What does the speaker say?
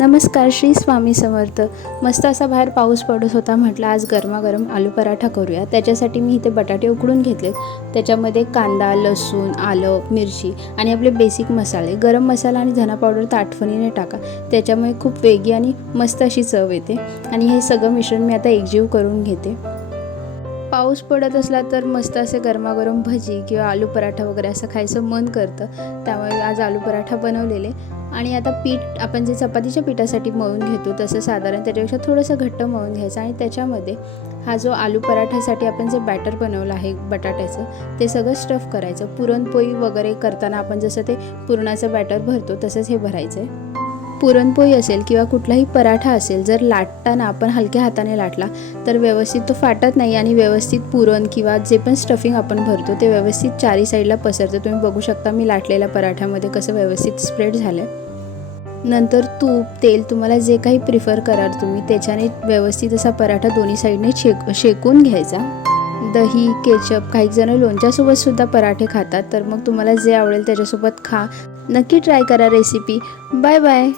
नमस्कार, श्री स्वामी समर्थ. मस्त असा बाहेर पाऊस पडत होता. म्हटलं आज गरमागरम आलू पराठा करूया. त्याच्यासाठी मी इथे बटाटे उकडून घेतलेत. त्याच्यामध्ये कांदा, लसूण, आलं, मिरची आणि आपले बेसिक मसाले, गरम मसाला आणि धना पावडर तर आठवणीने टाका. त्याच्यामुळे खूप वेगळी आणि मस्त अशी चव येते. आणि हे सगळं मिश्रण मी आता एकजीव करून घेते. पाऊस पडत असला तर मस्त असे गरमागरम भजी किंवा आलू पराठा वगैरे असं खायचं मन करतं. त्यामुळे आज आलू पराठा बनवलेले. आणि आता पीठ आपण जे चपातीच्या पिठासाठी मळून घेतो तसं साधारण त्याच्यापेक्षा थोडंसं घट्ट मळून घ्यायचं. आणि त्याच्यामध्ये हा जो आलू पराठ्यासाठी आपण जे बॅटर बनवलं आहे बटाट्याचं, ते सगळं स्टफ करायचं. पुरणपोळी वगैरे करताना आपण जसं ते पुरणाचं बॅटर भरतो तसंच हे भरायचं आहे. पुरणपोळी असेल किंवा कुठलाही पराठा असेल, जर लाटताना आपण हलक्या हाताने लाटला तर व्यवस्थित तो फाटत नाही आणि व्यवस्थित पुरण किंवा जे पण स्टफिंग आपण भरतो ते व्यवस्थित चारी साईडला पसरतं. तुम्ही बघू शकता मी लाटलेल्या पराठ्यामध्ये कसं व्यवस्थित स्प्रेड झालं. नंतर तूप, तेल तुम्हाला जे काही प्रिफर कराल तुम्ही त्याच्याने व्यवस्थित असा पराठा दोन्ही साईडने शेकून घ्यायचा. दही, केचप, काही जण लोणच्यासोबत सुद्धा पराठे खातात. तर मग तुम्हाला जे आवडेल त्याच्यासोबत खा. नक्की ट्राय करा रेसिपी. Bye bye.